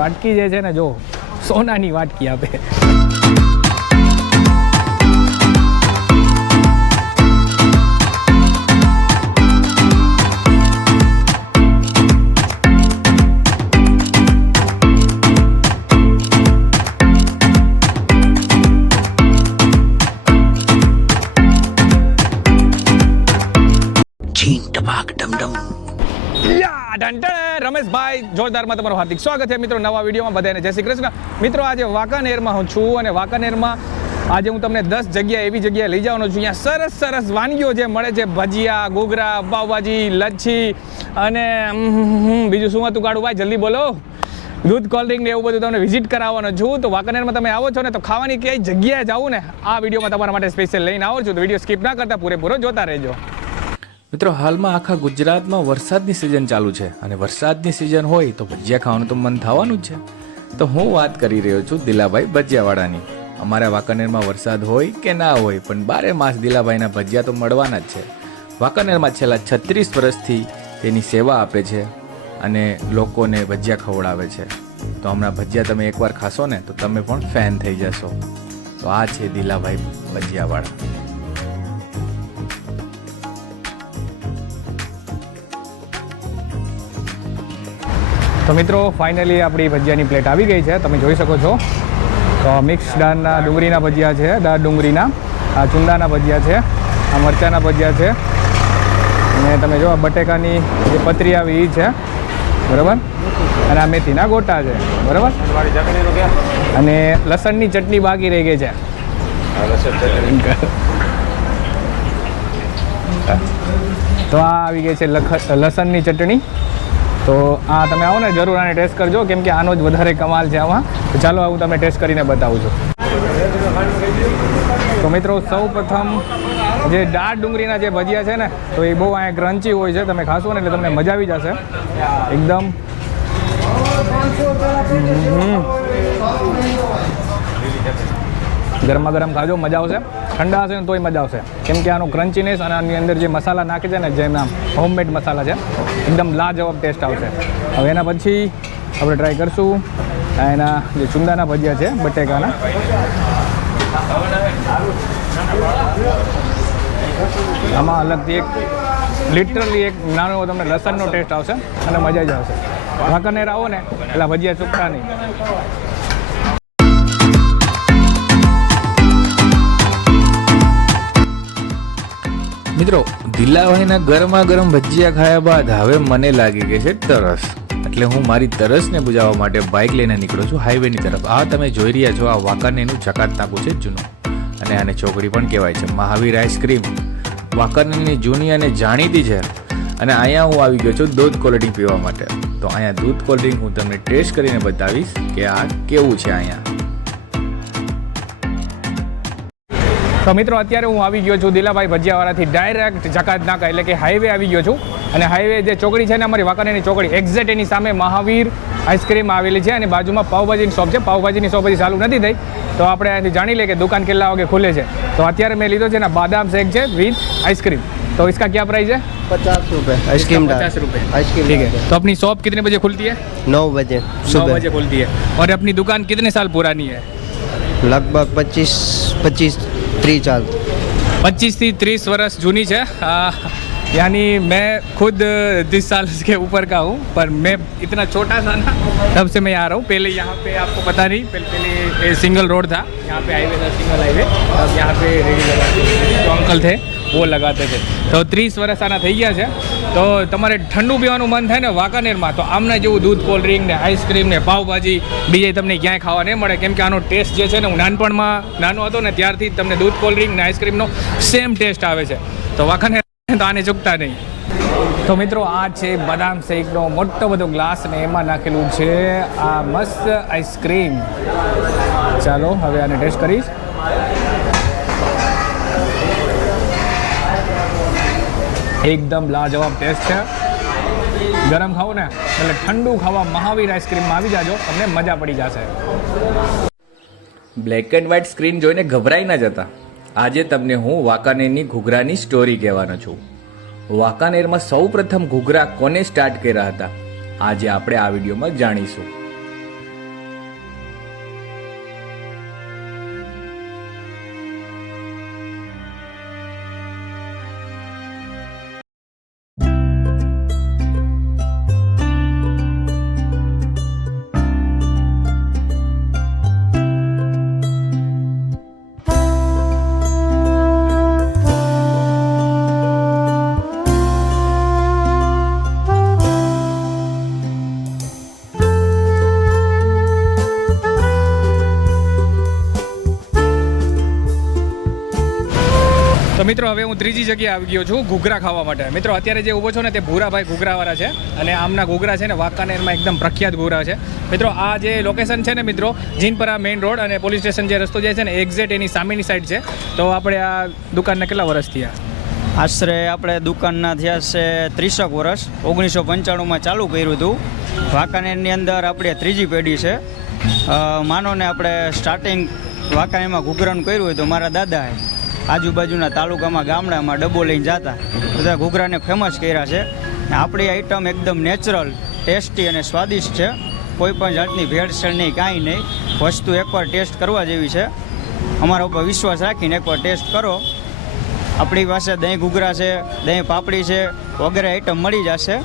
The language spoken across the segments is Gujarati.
વાટકી જે છે ને જો સોનાની વાટકી આપે. છીન ટપાક ડમ ડમ. યા! ડન. રમેશભાઈ, જોરદારમાં તમારું હાર્દિક સ્વાગત છે. મિત્રો, નવા વિડીયોમાં બધાને જય શ્રી કૃષ્ણ. મિત્રો, આજે વાંકાનેરમાં હું છું અને વાંકાનેરમાં આજે હું તમને દસ જગ્યાએ એવી જગ્યાએ લઈ જવાનો છું. અહીંયા સરસ સરસ વાનગીઓ જે મળે છે. ભજીયા, ઘૂઘરા પાવભાજી લચ્છી અને બીજું શું હતું કાઢું ભાઈ, જલ્દી બોલો. દૂધ કોલ્ડ્રિંક ને એવું બધું તમને વિઝિટ કરાવવાનો છું. તો વાંકાનેરમાં તમે આવો છો ને, તો ખાવાની ક્યાંય જગ્યાએ જાવું ને, આ વિડીયોમાં તમારા માટે સ્પેશિયલ લઈને આવો છું. તો વીડિયો સ્કીપ ના કરતા, પૂરેપૂરો જોતા રહેજો. મિત્રો, હાલમાં આખા ગુજરાતમાં વરસાદની સિઝન ચાલુ છે અને વરસાદની સિઝન હોય તો ભજીયા ખાવાનું તો મન થવાનું જ છે. તો હું વાત કરી રહ્યો છું દિલાભાઈ ભજીયાવાળાની. અમારા વાંકાનેરમાં વરસાદ હોય કે ના હોય, પણ બારે માસ દિલાભાઈના ભજીયા તો મળવાના જ છે. વાંકાનેરમાં છેલ્લા છત્રીસ વર્ષથી તેની સેવા આપે છે અને લોકોને ભજીયા ખવડાવે છે. તો હમણાં ભજીયા તમે એકવાર ખાશો ને, તો તમે પણ ફેન થઈ જશો. તો આ છે દિલાભાઈ ભજીયાવાળા. તો મિત્રો ફાઇનલી આપણી ભજીયાની પ્લેટ આવી ગઈ છે. તમે જોઈ શકો છો. તો મિક્સ દાળના ડુંગળીના ભજીયા છે, દાળ ડુંગળીના. આ ચુંદાના ભજીયા છે, આ મરચાના ભજીયા છે. અને તમે જો બટેકાની જે પતરી આવી એ છે, બરાબર? અને આ મેથીના ગોટા છે, બરાબર? અને લસણની ચટણી બાકી રહી ગઈ છે. તો આ આવી ગઈ છે લસણની ચટણી. તો આ તમે આવો ને જરૂર આને ટેસ્ટ કરજો, કેમ કે આનો જ વધારે કમાલ છે આમાં. તો ચાલો આવું તમે ટેસ્ટ કરીને બતાવું છું. તો મિત્રો સૌ પ્રથમ જે દાળ ડુંગળીના જે ભજીયા છે ને, તો એ બહુ અહીંયા ક્રન્ચી હોય છે. તમે ખાશો ને એટલે તમને મજા આવી જશે. એકદમ. ગરમા ગરમ ખાજો, મજા આવશે. ઠંડા હશે ને તોય મજા આવશે. કેમ કે આનો ક્રન્ચીનેસ અને આની અંદર જે મસાલા નાખે છે ને જેના હોમમેડ મસાલા છે, એકદમ લાજવાબ ટેસ્ટ આવશે. હવે એના પછી આપણે ટ્રાય કરશું એના જે ચુંદાના ભજીયા છે, બટેકાના. આમાં અલગથી એક લિટરલી એક નાનો તમને લસણનો ટેસ્ટ આવશે અને મજા જ આવશે. વાંકાનેર આવો ને, એટલે ભજીયા ચૂકતા નહીં. મિત્રો દિલાભાઈના ગરમા ગરમ ભજીયા ખાયા બાદ હવે મને લાગી ગઈ છે તરસ. એટલે હું મારી તરસને બુજાવવા માટે બાઇક લઈને નીકળું છું હાઈવેની તરફ. આ તમે જોઈ રહ્યા છો, આ વાંકાનેરનું ચકાત નાકું છે જૂનું. અને આને ચોકડી પણ કહેવાય છે, મહાવીર આઈસ્ક્રીમ વાંકાનેરની જૂની અને જાણીતી છે. અને અહીંયા હું આવી ગયો છું દૂધ કોલ્ડ પીવા માટે. તો અહીંયા દૂધ કોલ્ડ ડ્રિંક હું તમને ટેસ્ટ કરીને બતાવીશ કે આ કેવું છે અહીંયા. તો મિત્રો અત્યારે હું આવી ગયો છું દિલાભાઈ ભજીયાવાળાથી. ડાયરેક્ટ જકાતનાકા એટલે કે હાઈવે આવી ગયો છું. અને હાઈવે જે ચોકડી છે ને અમારી વાંકાનેરની ચોકડી એક્ઝેક્ટ એની સામે મહાવીર આઈસ્ક્રીમ આવેલી છે અને બાજુમાં પાઉભાજીની શોપ છે. પાઉભાજીની શોપ હજી ચાલુ નથી થઈ. તો આપણે અહીંથી જાણી લઈએ કે દુકાન કેટલા વાગે ખુલે છે. તો અત્યારે મેં લીધો છે ને બાદામ શેક છે વિથ આઈસ્ક્રીમ તો इसका क्या પ્રાઇસ છે? પચાસ રૂપિયા आइसक्रीम પચાસ રૂપિયા आइसक्रीम ठीक है तो अपनी शॉप कितने बजे खुलती है नौ बजे नौ बजे खुलती है और अपनी दुकान कितने साल पुरानी है लगभग पच्चीस पच्चीस त्रीस साल पच्चीस तीस वर्ष जूनी है यानी मैं खुद तीस साल के ऊपर का हूँ, पर मैं इतना छोटा था ना, तब से मैं यहाँ रहा हूँ। पहले यहाँ पे आपको पता नहीं, पहले पहले सिंगल रोड था, यहाँ पे हाईवे था सिंगल हाईवे अब यहाँ पे रेडी अंकल थे। वो લગાતે છે. તો ત્રીસ વર્ષ આના થઈ ગયા છે. તો તમારે ઠંડુ પીવાનું મન થાય ને વાંકાનેરમાં, તો આમના જેવું દૂધ કોલ્ડ ડ્રિંક ને આઈસ્ક્રીમ ને પાવભાજી, બીજે તમને ક્યાંય ખાવા નહીં મળે. કેમ કે આનો ટેસ્ટ જે છે ને, હું નાનપણમાં નાનો હતો ને, ત્યારથી તમને દૂધ કોલ્ડ ડ્રિંક ને આઈસ્ક્રીમનો સેમ ટેસ્ટ આવે છે. તો વાંકાનેર તો આને ચૂકતા નહીં. તો મિત્રો, આ છે બદામ શેકનો મોટો બધો ગ્લાસ ને એમાં નાખેલું છે આ મસ્ત આઈસક્રીમ ચાલો, હવે આને ટેસ્ટ કરીશ. એકદમ લાજવાબ ટેસ્ટ છે. ગરમ ખાવું ને, એટલે ઠંડુ ખાવા મહાવીર આઈસ્ક્રીમમાં આવી જાજો, તમને મજા પડી જશે. બ્લેક એન્ડ વ્હાઇટ સ્ક્રીન જોઈને ગભરાઈ ન જતા. આજે તમને હું વાંકાનેરની ઘૂઘરાની સ્ટોરી કહેવાનો છું. વાંકાનેરમાં સૌ પ્રથમ ઘૂઘરા કોને સ્ટાર્ટ કર્યા હતા? આજે આપણે આ વિડીયોમાં જાણીશું. મિત્રો, હવે હું ત્રીજી જગ્યાએ આવી ગયો છું, ઘૂઘરા ખાવા માટે. મિત્રો, અત્યારે જે ઊભો છો ને તે ભૂરાભાઈ ઘૂઘરાવાળા છે અને આમના ઘૂઘરા છે ને વાંકાનેરમાં એકદમ પ્રખ્યાત ઘૂઘરા છે. મિત્રો, આ જે લોકેશન છે ને મિત્રો જીનપરા મેઇન રોડ અને પોલીસ સ્ટેશન જે રસ્તો જાય છે ને એક્ઝેક્ટ એની સામેની સાઈડ છે. તો આપણે આ દુકાનના કેટલા વર્ષ થયા? આશરે આપણે દુકાનના થયા છે ત્રીસક વર્ષ. ઓગણીસો પંચાણુંમાં ચાલુ કર્યું હતું. વાંકાનેરની અંદર આપણે ત્રીજી પેઢી છે. માનો ને આપણે સ્ટાર્ટિંગ વાંકાનેરમાં ઘૂઘરાનું કર્યું હોય તો મારા દાદાએ આજુબાજુના તાલુકામાં, ગામડામાં ડબ્બો લઈને જતા. બધા ઘૂઘરાને ફેમસ કર્યા છે. આપણી આઈટમ એકદમ નેચરલ ટેસ્ટી અને સ્વાદિષ્ટ છે. કોઈ પણ જાતની ભેળસેળ નહીં, કાંઈ નહીં. વસ્તુ એકવાર ટેસ્ટ કરવા જેવી છે. અમારા ઉપર વિશ્વાસ રાખીને એકવાર ટેસ્ટ કરો. આપણી પાસે દહીં ઘૂઘરા છે, દહીં પાપડી છે, વગેરે આઈટમ મળી જશે.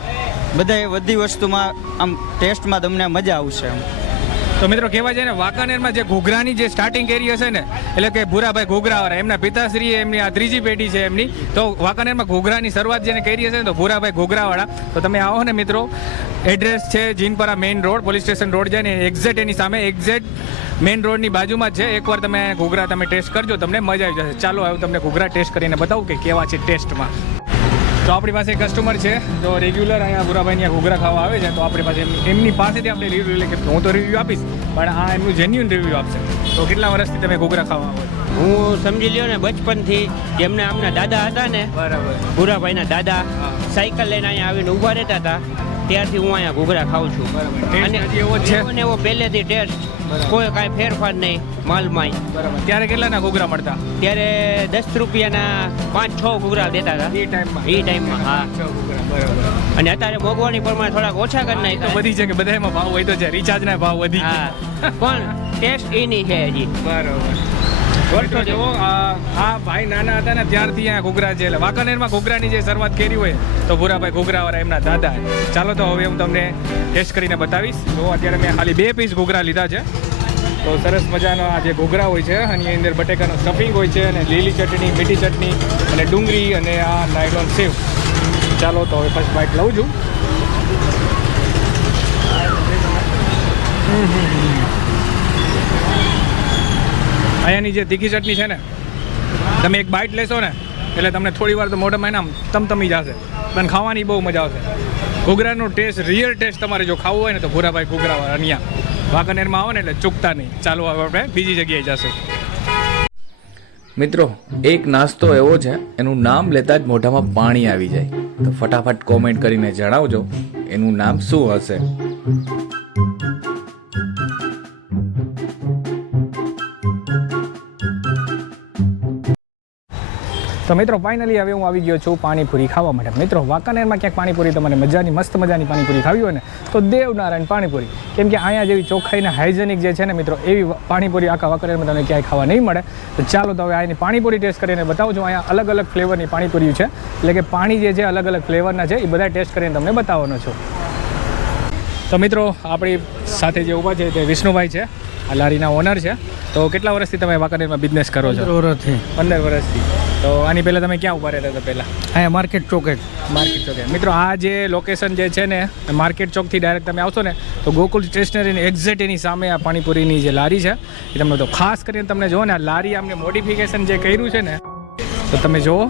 બધા બધી વસ્તુમાં આમ ટેસ્ટમાં તમને મજા આવશે એમ. તો મિત્રો કહેવાય છે ને, વાંકાનેરમાં જે ઘૂઘરાની જે સ્ટાર્ટિંગ કરી હશે ને, એટલે કે ભૂરાભાઈ ઘૂઘરાવાળા, એમના પિતાશ્રી એમની આ ત્રીજી પેઢી છે એમની, તો વાંકાનેરમાં ઘૂઘરાની શરૂઆત જેને કરી હશે ને, તો ભૂરાભાઈ ઘૂઘરાવાળા. તો તમે આવો ને મિત્રો એડ્રેસ છે Jinpara main road police station road છે ને એક્ઝેટ એની સામે એક્ઝેટ મેઇન રોડની બાજુમાં છે. એકવાર તમે ઘૂઘરા તમે ટેસ્ટ કરજો, તમને મજા આવી જશે. ચાલો હવે તમને ઘૂઘરા ટેસ્ટ કરીને બતાવું કે કેવા છે ટેસ્ટમાં તો આપણી પાસે કસ્ટમર છે. જો રેગ્યુલર અહીંયા ભૂરાભાઈ અહીંયા ઘૂઘરા ખાવા આવે છે. તો આપણી પાસે એમની- પાસેથી આપણે રિવ્યૂ લે કે હું તો રિવ્યૂ આપીશ પણ આ એમનું જેન્યુન રિવ્યૂ આપશે. તો કેટલા વર્ષથી તમે ઘૂઘરા ખાવા આવો હું સમજી લ્યો ને બચપનથી જેમને આમના દાદા હતા ને બરાબર. ભૂરાભાઈના દાદા સાયકલ લઈને અહીંયા આવીને ઊભા રહેતા હતા. ત્યારથી હું અહીંયા ઘૂઘરા ખાઉં છું. અને એવો છે? એવો એવો પહેલેથી ટેસ્ટ કોઈ કાંઈ ફેરફાર નહીં માલમાંય બરાબર. ત્યારે કેટલાના ઘૂઘરા મળતા? ત્યારે દસ રૂપિયાના પાંચ છ ઘૂઘરા દેતા હતા. એ ટાઈમમાં? એ ટાઈમમાં હા. બરાબર. અને અત્યારે ભોગવાની પ્રમાણે થોડાક ઓછા કરી તો નાખ્યા. બધી છે કે બધામાં ભાવ હોય તો છે રિચાર્જના ભાવ વધી પણ ટેસ્ટ એની છે હજી. બરાબર. વર્ષો આ ભાઈ નાના હતા ને ત્યારથી અહીંયા ઘૂઘરા છે. એટલે વાંકાનેરમાં ઘોઘરાની જે શરૂઆત કરી હોય તો ભૂરાભાઈ ઘૂઘરાવાળા એમના દાદા ચાલો તો હવે હું તમને ટેસ્ટ કરીને બતાવીશ. તો અત્યારે મેં ખાલી બે પીસ ઘૂઘરા લીધા છે. તો સરસ મજાનો આ જે ઘૂઘરા હોય છે એની અંદર બટેકાનો સ્ટફિંગ હોય છે અને લીલી ચટણી, મીઠી ચટણી અને ડુંગળી અને આ નાયલોન સેવ ચાલો તો હવે ફર્સ્ટ બાઇટ લઉં છું. અહીંયાની જે તીખી ચટણી છે ને, તમે એક બાઇટ લેશો ને, એટલે તમને થોડી વાર તો મોઢામાં આમ તમતમી જશે. પણ ખાવાની બહુ મજા આવશે. ઘૂઘરાનો ટેસ્ટ રિયલ ટેસ્ટ તમારે જો ખાવું હોય ને, તો ભૂરાભાઈ ઘૂઘરા અહીંયા. વાંકાનેરમાં આવે ને, એટલે ચૂકતા નહીં. ચાલો હવે આપણે બીજી જગ્યાએ જશું. મિત્રો, એક નાસ્તો એવો છે, એનું નામ લેતા જ મોઢામાં પાણી આવી જાય. તો ફટાફટ કોમેન્ટ કરીને જણાવજો, એનું નામ શું હશે? તો મિત્રો ફાઇનલી હવે હું આવી ગયો છું પાણીપુરી ખાવા માટે. મિત્રો, વાંકાનેરમાં ક્યાંક પાણીપુરી તમારે મજાની, મસ્ત મજાની પાણીપુરી ખાવી હોય ને, તો દેવનારાયણ પાણીપુરી. કેમ કે અહીંયા જેવી ચોખ્ખાઈને હાઇજેનિક જે છે ને મિત્રો, એવી પાણીપુરી આખા વાંકાનેરમાં તમને ક્યાંય ખાવા નહીં મળે. તો ચાલો તો હવે અહીંની પાણીપુરી ટેસ્ટ કરીને બતાવું છું. અહીંયા અલગ અલગ ફ્લેવરની પાણીપુરી છે. એટલે કે પાણી જે છે, અલગ અલગ ફ્લેવરના છે, એ બધા ટેસ્ટ કરીને તમને બતાવવાનો છું. તો મિત્રો, આપણી સાથે જે ઊભા છે તે વિષ્ણુભાઈ છે. આ લારીના ઓનર છે. તો કેટલા વર્ષથી તમે વાંકાનેરમાં બિઝનેસ કરો છો? વર્ષથી. પંદર વર્ષથી. તો આની પહેલાં તમે ક્યાં ઊભા રહેતા હતા પહેલાં? અહીંયા માર્કેટ ચોકે માર્કેટ ચોકે. મિત્રો આ જે લોકેશન જે છે ને માર્કેટ ચોકથી ડાયરેક્ટ તમે આવશો ને તો ગોકુલ સ્ટેશનરીની એક્ઝેક્ટ એની સામે આ પાણીપુરીની જે લારી છે એ તમને તો ખાસ કરીને તમને જુઓ ને આ લારી આમને મોડિફિકેશન જે કર્યું છે ને તો તમે જુઓ.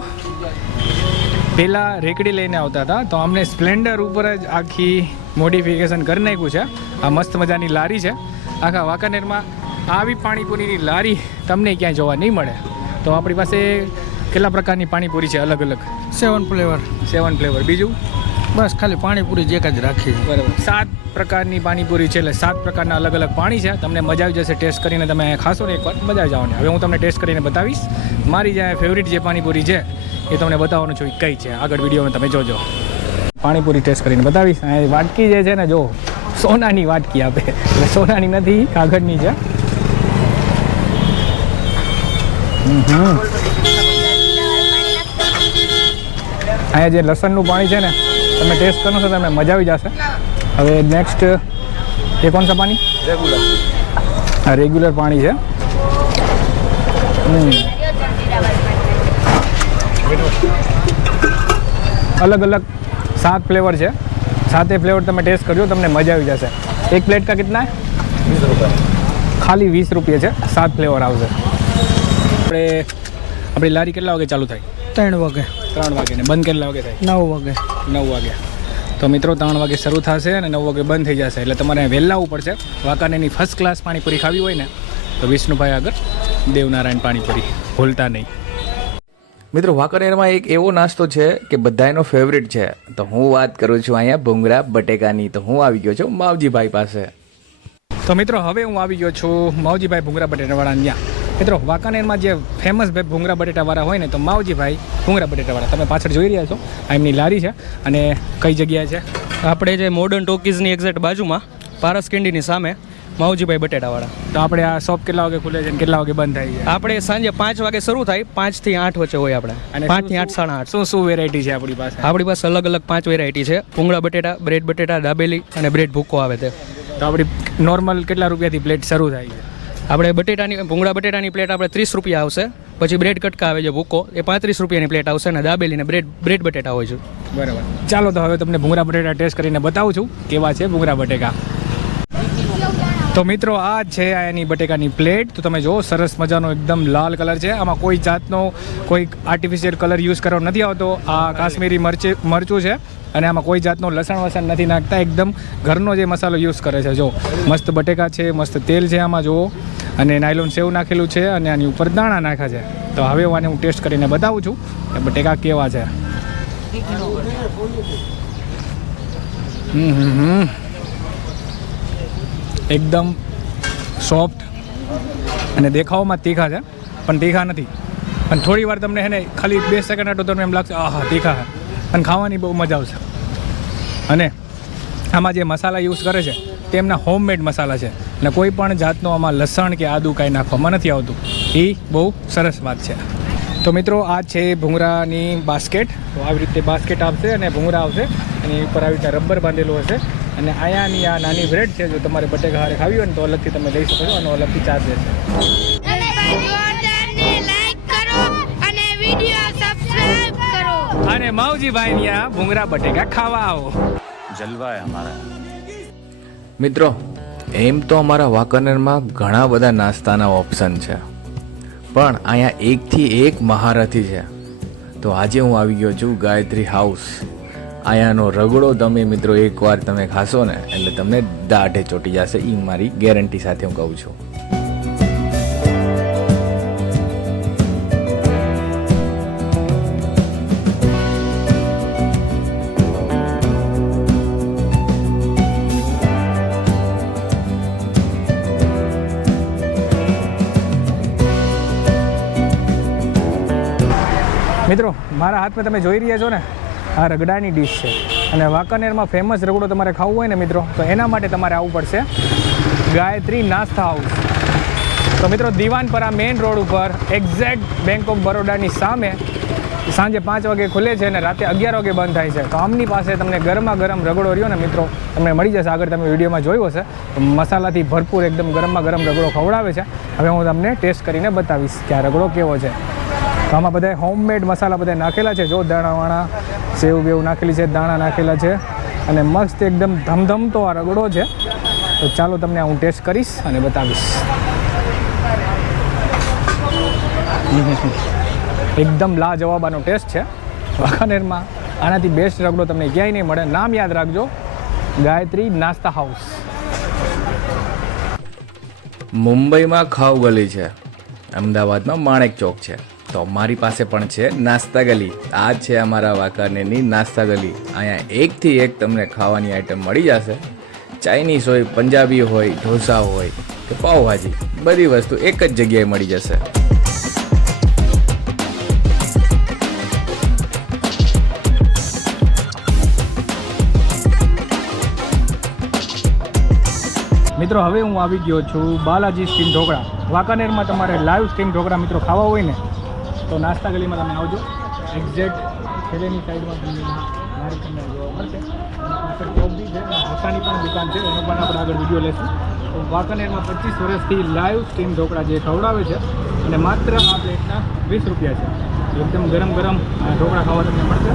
પહેલાં રેકડી લઈને આવતા હતા તો અમને સ્પ્લેન્ડર ઉપર જ આખી મોડિફિકેશન કરી નાખ્યું છે. આ મસ્ત મજાની લારી છે. આખા વાંકાનેરમાં આવી પાણીપુરીની લારી તમને ક્યાંય જોવા નહીં મળે. તો આપણી પાસે કેટલા પ્રકારની પાણીપુરી છે અલગ અલગ? સેવન ફ્લેવર સેવન ફ્લેવર બીજું? બસ ખાલી પાણીપુરી જે એક જ રાખી બરાબર. સાત પ્રકારની પાણીપુરી છે એટલે સાત પ્રકારના અલગ અલગ પાણી છે. તમને મજા આવી જશે ટેસ્ટ કરીને તમે ખાશો ને એકવાર મજા જવાની. હવે હું તમને ટેસ્ટ કરીને બતાવીશ. મારી જે ફેવરિટ જે પાણીપુરી છે એ તમને બતાવવાનું છું કઈ છે. આગળ વિડીયોમાં તમે જોજો. પાણીપુરી ટેસ્ટ કરીને બતાવીશ. વાટકી જે છે ને જો સોનાની વાટકી આપે? એટલે સોનાની નથી કાગળની છે. અહીંયા જે લસણનું પાણી છે ને તમે ટેસ્ટ કરો છો તમને મજા આવી જશે. હવે નેક્સ્ટ એ કોણ છે પાણી? રેગ્યુલર રેગ્યુલર પાણી છે. અલગ અલગ સાત ફ્લેવર છે. સાતે ફ્લેવર તમે ટેસ્ટ કરજો તમને મજા આવી જશે. એક પ્લેટ કા વીસ રૂપિયા. ખાલી વીસ રૂપિયા છે. સાત ફ્લેવર આવશે. આપણે આપણી લારી કેટલા વાગે ચાલુ થાય? ત્રણ વાગે. ત્રણ વાગે ને બંધ કેટલા વાગે થાય? નવ વાગે. નવ વાગે. તો મિત્રો ત્રણ વાગે શરૂ થશે અને નવ વાગે બંધ થઈ જશે. એટલે તમારે વહેલા આવવું પડશે. વાંકાનેરની ફર્સ્ટ ક્લાસ પાણીપુરી ખાવી હોય ને તો વિષ્ણુભાઈ આગળ દેવનારાયણ પાણીપુરી ભૂલતા નહીં. મિત્રો વાંકાનેરમાં એક એવો નાસ્તો છે કે બધાનો ફેવરિટ છે. તો હું વાત કરું છું અહીંયા ભૂંગળા બટેકાની. તો હું આવી ગયો છું માવજીભાઈ પાસે. તો મિત્રો હવે હું આવી ગયો છું માવજીભાઈ ભૂંગરા બટેટાવાળા ત્યાં. મિત્રો વાંકાનેરમાં જે ફેમસ ભાઈ ભૂંગરા બટેટાવાળા હોય ને તો માવજીભાઈ ભૂંગરા બટેટાવાળા. તમે પાછળ જોઈ રહ્યા છો આ એમની લારી છે અને કઈ જગ્યાએ છે? આપણે જે મોડર્ન ટોકીઝની એક્ઝેક્ટ બાજુમાં પારસ કેન્ડીની સામે માવજીભાઈ બટેટાવાળા. તો આપણે આ શોપ કેટલા વાગે ખુલે છે અને કેટલા વાગે બંધ થાય છે? આપણે સાંજે પાંચ વાગે શરૂ થાય પાંચથી આઠ વચ્ચે હોય આપણે. અને પાંચથી આઠ સાડા આઠ. શું શું વેરાયટી છે આપણી પાસે? આપણી પાસે અલગ અલગ પાંચ વેરાયટી છે. ભૂંગળા બટેટા બ્રેડ બટેટા દાબેલી અને બ્રેડ ભૂકો આવે તે. તો આપણી નોર્મલ કેટલા રૂપિયાથી પ્લેટ શરૂ થાય છે? આપણે બટેટાની ભૂંગળા બટેટાની પ્લેટ આપણે ત્રીસ રૂપિયા આવશે. પછી બ્રેડ કટકા આવે છે ભૂકો એ પાંત્રીસ રૂપિયાની પ્લેટ આવશે અને દાબેલીને બ્રેડ બ્રેડ બટેટા હોય છે. બરાબર. ચાલો તો હવે તમને ભૂંગળા બટેટા ટેસ્ટ કરીને બતાવું છું. કેવા છે ભૂંગળા બટેકા? તો મિત્રો, આ છે આ એની બટેકાની પ્લેટ. તો તમે જુઓ, સરસ મજાનો એકદમ લાલ કલર છે. આમાં કોઈ જાતનો કોઈ આર્ટિફિશિયલ કલર યુઝ કરવો નથી આવતો. આ કાશ્મીરી મરચે, મરચું છે અને આમાં કોઈ જાતનો લસણ વસણ નથી નાખતા. એકદમ ઘરનો જે મસાલો યુઝ કરે છે. જો મસ્ત બટેકા છે, મસ્ત તેલ છે આમાં, જુઓ. અને નાયલોન સેવ નાખેલું છે અને આની ઉપર દાણા નાખ્યા છે. તો હવે આને હું ટેસ્ટ કરીને બતાવું છું કે બટેકા કેવા છે. હમ હમ હમ. એકદમ સોફ્ટ અને દેખાવમાં તીખા છે, પણ તીખા નથી. પણ થોડી વાર તમને એને ખાલી બે સેકન્ડ હતો તમને એમ લાગશે, આહા, તીખા અને ખાવાની બહુ મજા આવશે. અને આમાં જે મસાલા યુઝ કરે છે, તે એમના હોમમેડ મસાલા છે. અને કોઈ પણ જાતનો આમાં લસણ કે આદુ કાંઈ નાખવામાં નથી આવતું. એ બહુ સરસ વાત છે. તો મિત્રો, આ છે ભૂંગરાની બાસ્કેટ તો આવી રીતે બાસ્કેટ આવશે અને ભૂંગરા આવશે. એની ઉપર આવી રીતે રબર બાંધેલું હશે. અને અહીંયાની આ નાની બ્રેડ છે જો તમારે બટેકા હારે ખાવી હોય ને તો અલગથી તમે લઈ શકો છો અને અલગથી ચાર્જ રહેશે. અને માવજીભાઈ લાઈક કરો અને વિડિયો સબસ્ક્રાઇબ કરો. અને માવજીભાઈની આ ભૂંગરા બટેકા ખાવા આવો. જલવા અમારા. મિત્રો એમ તો અમારા વાંકાનેરમાં ઘણા બધા નાસ્તાના ઓપ્શન છે. પણ અહીંયા એકથી એક મહારથી છે. તો આજે હું આવી ગયો છું ગાયત્રી હાઉસ અહીંયાનો રગડો તમે મિત્રો એકવાર તમે ખાશો ને, એટલે તમને દાઢે ચોટી જશે. એ મારી ગેરંટી સાથે હું કહું છું. મિત્રો, મારા હાથમાં તમે જોઈ રહ્યા છો ને આ રગડાની ડીશ છે. અને વાંકાનેરમાં ફેમસ રગડો તમારે ખાવું હોય ને મિત્રો, તો એના માટે તમારે આવવું પડશે ગાયત્રી નાસ્તા હાઉસ તો મિત્રો, દીવાનપરા મેઇન રોડ ઉપર એક્ઝેક્ટ બેંક ઓફ બરોડાની સામે સાંજે પાંચ વાગે ખુલે છે અને રાતે અગિયાર વાગે બંધ થાય છે. તો આમની પાસે તમને ગરમા ગરમ રગડો રહ્યો ને મિત્રો, તમને મળી જશે. આગળ તમે વિડીયોમાં જોયો હશે. મસાલાથી ભરપૂર એકદમ ગરમા ગરમ રગડો ખવડાવે છે. હવે હું તમને ટેસ્ટ કરીને બતાવીશ કે આ રગડો કેવો છે. તો આમાં બધા હોમમેડ મસાલા બધા નાખેલા છે. જો દાણાવાણા, સેવ બેવ નાખેલી છે, દાણા નાખેલા છે અને મસ્ત એકદમ ધમધમતો આ રગડો છે. તો ચાલો તમને હું ટેસ્ટ કરીશ અને બતાવીશ. એકદમ લાજવાબ આનો ટેસ્ટ છે. વાંકાનેરમાં આનાથી બેસ્ટ રગડો તમને ક્યાંય નહીં મળે. નામ યાદ રાખજો. ગાયત્રી નાસ્તા હાઉસ. મુંબઈમાં ખાવ ગલી છે. અમદાવાદમાં માણેક ચોક છે. તો મારી પાસે પણ છે નાસ્તા ગલી. આ છે અમારા વાંકાનેરની નાસ્તા ગલી. અહીંયા એકથી એક તમને ખાવાની આઈટમ મળી જશે. ચાઇનીઝ હોય પંજાબી હોય, ઢોસા હોય, કે પાઉભાજી, બધી વસ્તુ એક જ જગ્યાએ મળી જશે. મિત્રો, હવે હું આવી ગયો છું બાલાજી સ્ટીમ ઢોકળા. વાંકાનેરમાં તમારે લાઈવ સ્ટીમ ઢોકળા મિત્રો ખાવા હોય ને તો નાસ્તા ગલીમાં તમે આવજો. એક્ઝેક્ટ છેલ્લેની સાઈડમાં તમને મારી તમને જોવા મળશે. પાછળ શોપ છે ઢોસાની પણ દુકાન છે, એનો પણ આપણે આગળ વીડિયો લેશું. તો વાંકાનેરમાં પચીસ વર્ષથી લાઈવ સ્ટીમ ઢોકળા જે ખવડાવે છે, અને માત્ર આ પ્લેટના વીસ રૂપિયા છે. એકદમ ગરમ ગરમ ઢોકળા ખાવા તમને મળશે.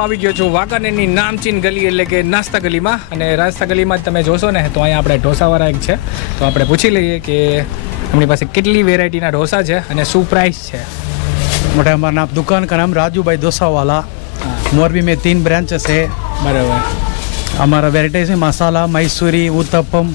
હું આવી આવી ગયો છું વાંકાનેરની નામચીન ગલી એટલે કે નાસ્તા ગલીમાં અને નાસ્તા ગલીમાં જ તમે જોશો ને તો અહીંયા આપણે ઢોસાવાળા એક છે તો આપણે પૂછી લઈએ કે એમની પાસે કેટલી વેરાયટીના ઢોસા છે અને શું પ્રાઇસ છે मोटा हमारा नाम दुकान का नाम राजू भाई डोसा वाला मोरबी में तीन ब्रांचेस है બરાબર हमारा वेराइटीज है मसाला मैसूरी उत्तपम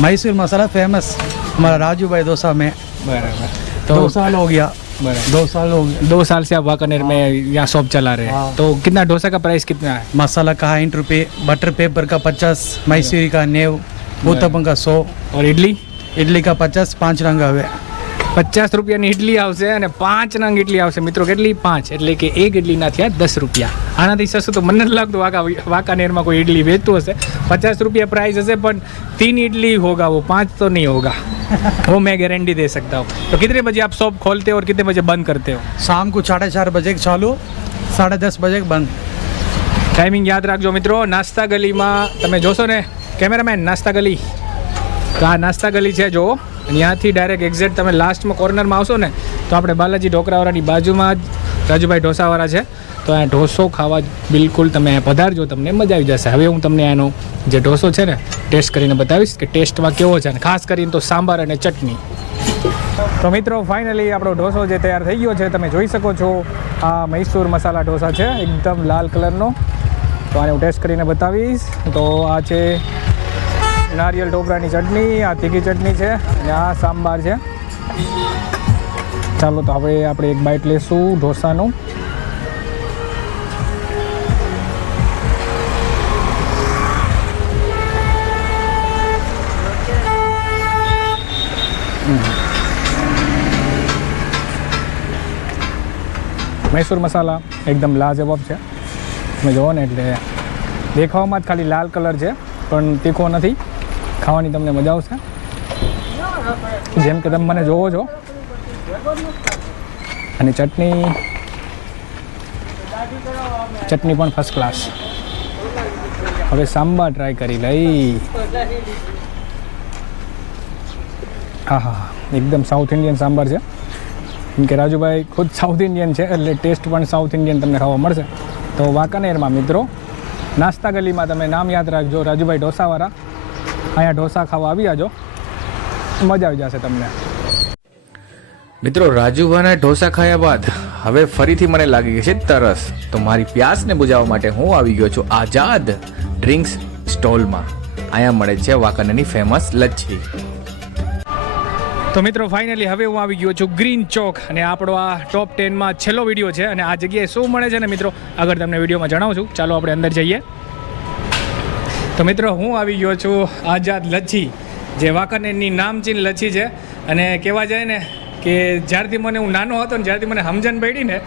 मैसूर मसाला फेमस हमारा राजू भाई डोसा में બરાબર दो तो साल हो गया बराबर। दो साल हो गया दो साल से आप वाकानेर में यहाँ शॉप चला रहे हैं हाँ। तो कितना डोसा का प्राइस कितना है मसाला का साठ रुपये बटर पेपर का पचास मैसूरी का नेव उत्तपम का सौ और इडली इडली का पचास पाँच रंग हवे પચાસ રૂપિયાની ઇડલી આવશે અને પાંચ નંગ ઇડલી આવશે મિત્રો કેટલી પાંચ એટલે કે એક ઇડલીના થયા દસ રૂપિયા આનાથી સસ્તું તો મને નથી લાગતું વાંકા વાંકાનેરમાં કોઈ ઇડલી વેચતું હશે પચાસ રૂપિયા प्राइस હશે પણ तीन इडली होगा वो पाँच तो नहीं होगा वो मैं गारंटी दे सकता हूँ तो कितने बजे आप शॉप खोलते हो और कितने बजे बंद करते हो शाम को साढ़े चार बजे चालू साढ़े दस बजे बंद ટાઈમિંગ યાદ રાખજો મિત્રો નાસ્તા ગલીમાં તમે જોશો ને કેમેરામેન નાસ્તા ગલી તો આ નાસ્તા ગલી છે જો ત્યાંથી ડાયરેક્ટ એક્ઝેક્ટ તમે લાસ્ટમાં કોર્નરમાં આવશો ને તો આપણે બાલાજી ઢોકરાવાળાની બાજુમાં જ રાજુભાઈ ઢોસાવાળા છે તો આ ઢોસો ખાવા બિલકુલ તમે પધારજો, તમને મજા આવી જશે. હવે હું તમને એનો જે ઢોસો છે ને, ટેસ્ટ કરીને બતાવીશ કે ટેસ્ટમાં કેવો છે અને ખાસ કરીને તો સાંભાર અને ચટણી. તો મિત્રો ફાઇનલી આપણો ઢોસો જે તૈયાર થઈ ગયો છે, તમે જોઈ શકો છો, આ મૈસૂર મસાલા ઢોસા છે, એકદમ લાલ કલરનો. તો આને હું ટેસ્ટ કરીને બતાવીશ. તો આ છે નારિયેલ ઢોકળાની ચટણી, આ તીખી ચટણી છે, અને આ સાંભાર છે. ચાલો તો હવે આપણે એક બાઇટ લેશું ઢોસાનું. મૈસૂર મસાલા એકદમ લાજવાબ છે. તમે જુઓ ને એટલે દેખાવામાં જ ખાલી લાલ કલર છે, પણ તીખો નથી. ખાવાની તમને મજા આવશે. જેમ કે તમે મને જોવો છો. અને ચટણી ચટણી પણ ફર્સ્ટ ક્લાસ હવે સાંબા ટ્રાય કરી લઈ. હા હા એકદમ સાઉથ ઇન્ડિયન સાંભાર છે. કેમ કે રાજુભાઈ ખુદ સાઉથ ઇન્ડિયન છે એટલે ટેસ્ટ પણ સાઉથ ઇન્ડિયન તમને ખાવા મળશે. તો વાંકાનેરમાં મિત્રો, નાસ્તા ગલીમાં તમે નામ યાદ રાખજો, રાજુભાઈ ઢોસાવાળા. અહીંયા ઢોસા ખાવા આવી જાજો. મજા આવી જશે તમને. મિત્રો રાજુભાઈના ઢોસા ખાયા બાદ હવે ફરીથી મને લાગી ગઈ છે તરસ. તો મારી પ્યાસને બુજાવવા માટે હું આવી ગયો છું આઝાદ ડ્રિંક્સ સ્ટોલમાં. અહીંયા મળે છે વાંકાનેરની ફેમસ લચ્છી. તો મિત્રો ફાઇનલી હવે હું આવી ગયો છું ગ્રીન ચોક અને આપણો આ ટોપ ટેનમાં છેલ્લો વીડિયો છે અને આ જગ્યાએ શું મળે છે ને મિત્રો, આગળ તમને વિડીયોમાં જણાવું છું. ચાલો આપણે અંદર જઈએ. તો મિત્રો, હું આવી ગયો છું આઝાદ લચ્છી, જે વાંકાનેરની નામચીન લચ્છી છે. અને કહેવા જાય ને કે જ્યારથી મને હું નાનો હતો ને જ્યારથી મને સમજણ પડી ને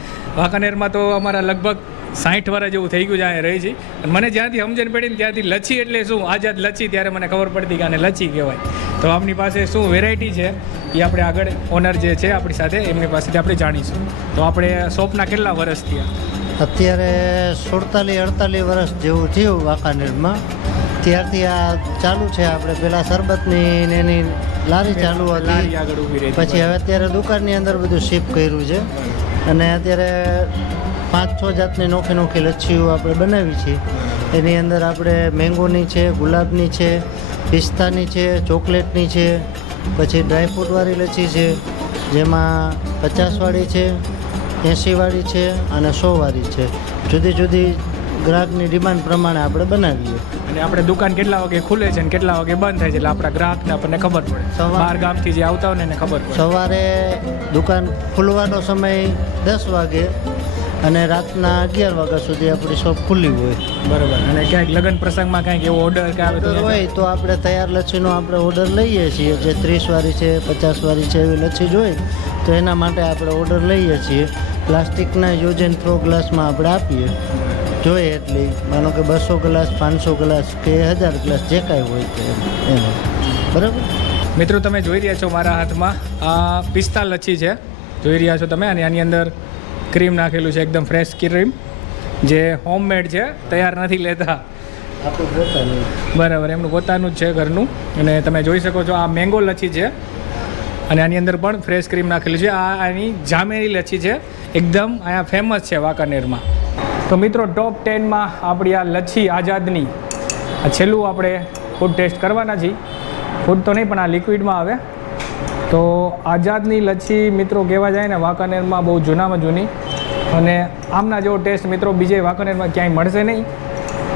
વાંકાનેરમાં તો અમારા લગભગ સાઠ વર્ષ જેવું થઈ ગયું છે અહીંયા રહી છે. મને જ્યાંથી સમજણ પડી ને ત્યાંથી લચ્છી એટલે શું? આઝાદ લચ્છી ત્યારે મને ખબર પડતી કે આને લચ્છી કહેવાય. તો આપની પાસે શું વેરાયટી છે? એ આપણે આગળ ઓનર જે છે આપણી સાથે એમની પાસેથી આપણે જાણીશું. તો આપણે શોપના કેટલા વર્ષ થયા? અત્યારે સુડતાલીસ અડતાલીસ વર્ષ જેવું થયું વાંકાનેરમાં ત્યારથી આ ચાલુ છે આપણે પેલા શરબતની એની લારી ચાલુ લારી હતી આગળ ઊભી રહી પછી હવે અત્યારે દુકાનની અંદર બધું શિફ્ટ કર્યું છે. અને અત્યારે પાંચ છ જાતની નોખી નોખી લચ્છીઓ આપણે બનાવી છે. એની અંદર આપણે મેંગોની છે ગુલાબની છે પિસ્તાની છે ચોકલેટની છે પછી ડ્રાયફ્રૂટવાળી લચ્છી છે જેમાં પચાસવાળી છે એંસીવાળી છે અને સોવાળી છે. જુદી જુદી ગ્રાહકની ડિમાન્ડ પ્રમાણે આપણે બનાવીએ. અને આપણે દુકાન કેટલા વાગે ખુલે છે અને કેટલા વાગે બંધ થાય છે એટલે આપણા ગ્રાહકને આપણને ખબર પડે. બહાર ગામથી જે આવતા હોય ને એને ખબર પડે. સવારે દુકાન ખુલવાનો સમય દસ વાગે અને રાતના અગિયાર વાગ્યા સુધી આપણી શોપ ખુલ્લી હોય. બરાબર. અને ક્યાંક લગ્ન પ્રસંગમાં કાંઈક એવો ઓર્ડર કે આવે તો હોય તો આપણે તૈયાર લચ્છીનો આપણે ઓર્ડર લઈએ છીએ. જે ત્રીસ વાળી છે પચાસ વાળી છે એવી લચ્છી જોઈએ તો એના માટે આપણે ઓર્ડર લઈએ છીએ. પ્લાસ્ટિકના યુઝ એન્ડ થ્રો ગ્લાસમાં આપણે આપીએ. જોઈએ એટલી. માનો કે બસો ગ્લાસ પાંચસો ગ્લાસ કે હજાર ગ્લાસ જે કાંઈ હોય તે એમ. એમ. બરાબર? મિત્રો તમે જોઈ રહ્યા છો મારા હાથમાં આ પિસ્તા લચ્છી છે. જોઈ રહ્યા છો તમે? અને આની અંદર ક્રીમ નાખેલું છે એકદમ ફ્રેશ ક્રીમ જે હોમમેડ છે તૈયાર નથી લેતા. બરાબર એમનું પોતાનું જ છે ઘરનું. અને તમે જોઈ શકો છો આ મેંગો લચ્છી છે. અને આની અંદર પણ ફ્રેશ ક્રીમ નાખેલી છે. આ આની જામેરી લચ્છી છે. એકદમ અહીંયા ફેમસ છે વાંકાનેરમાં. તો મિત્રો ટોપ ટેનમાં આપણી આ લચ્છી આઝાદની. આ છેલ્લું આપણે ફૂડ ટેસ્ટ કરવાના છીએ. ફૂડ તો નહીં પણ આ લિક્વિડમાં આવે. તો આઝાદની લચ્છી મિત્રો કહેવા જાય ને, વાંકાનેરમાં બહુ જૂનામાં જૂની. અને આમના જેવો ટેસ્ટ મિત્રો બીજે વાંકાનેરમાં ક્યાંય મળશે નહીં.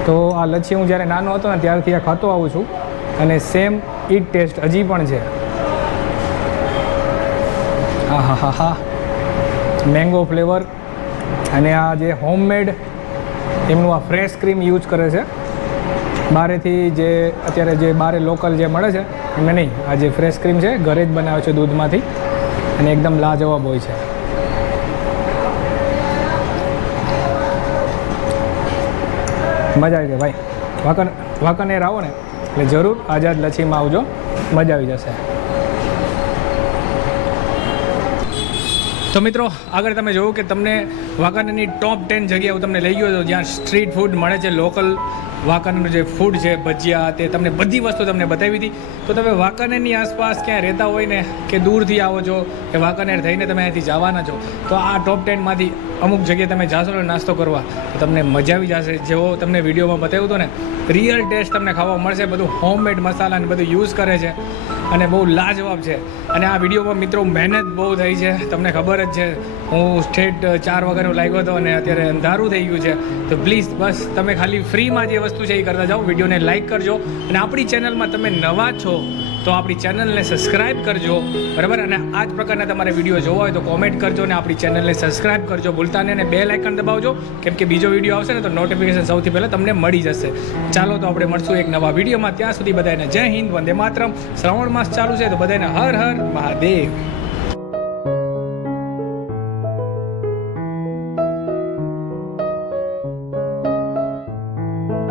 તો આ લચ્છી હું જ્યારે નાનો હતો ને, ત્યારથી આ ખાતો આવું છું. અને સેમ ઈ ટેસ્ટ હજી પણ છે. હા હા હા હા મેંગો ફ્લેવર અને આ જે હોમમેડ એમનું આ ફ્રેશ ક્રીમ યુઝ કરે છે. બારેથી જે અત્યારે જે બહારે લોકલ જે મળે છે, એમને નહીં. આ જે ફ્રેશ ક્રીમ છે, ઘરે જ બનાવે છે દૂધમાંથી. અને એકદમ લાજવાબ હોય છે. મજા આવી જાય ભાઈ. વાકન, વાંકાનેર આવો ને. એટલે જરૂર આઝાદ લચ્છીમાં આવજો. મજા આવી જશે. તો મિત્રો, આગળ તમે જોયું કે તમને વાંકાનેરની ટોપ ટેન જગ્યાઓ તમને લઈ ગયો હતો જ્યાં સ્ટ્રીટ ફૂડ મળે છે લોકલ વાંકાનેરનું જે ફૂડ છે, ભજીયા તે તમને બધી વસ્તુ તમને બતાવી હતી. તો તમે વાંકાનેરની આસપાસ ક્યાંય રહેતા હોય ને કે દૂરથી આવો છો, કે વાંકાનેર થઈને તમે અહીંથી જવાના છો, તો આ ટોપ ટેનમાંથી અમુક જગ્યાએ તમે જાશો ને નાસ્તો કરવા, તો તમને મજા આવી જશે. જેવો તમને વિડીયોમાં બતાવ્યું હતું ને રિયલ ટેસ્ટ તમને ખાવા મળશે, બધું હોમમેડ મસાલા ને બધું યુઝ કરે છે. અને બહુ લાજવાબ છે. અને આ વિડીયોમાં મિત્રો મહેનત બહુ થઈ છે. તમને ખબર જ છે, હું સ્ટેટ ચાર વાગ્યાનો લાગ્યો હતો અને અત્યારે અંધારું થઈ ગયું છે. તો પ્લીઝ બસ તમે ખાલી ફ્રીમાં જે વસ્તુ છે એ કરતા જાઓ. વિડીયોને લાઇક કરજો. અને આપણી ચેનલમાં તમે નવા છો તો આપણી ચેનલને સબસ્ક્રાઇબ કરજો, બરાબર? અને આ જ પ્રકારના તમારે વીડિયો જોવા હોય તો કોમેન્ટ કરજો અને આપણી ચેનલને સબસ્ક્રાઇબ કરજો. ભૂલતા નહીં અને બે લાઇકન દબાવજો. કેમ કે બીજો વીડિયો આવશે ને તો નોટિફિકેશન સૌથી પહેલાં તમને મળી જશે. ચાલો તો આપણે મળશું એક નવા વિડીયોમાં. ત્યાં સુધી બધાને જય હિન્દ, વંદે માતરમ. શ્રાવણ માસ ચાલુ છે તો બધાને હર હર મહાદેવ.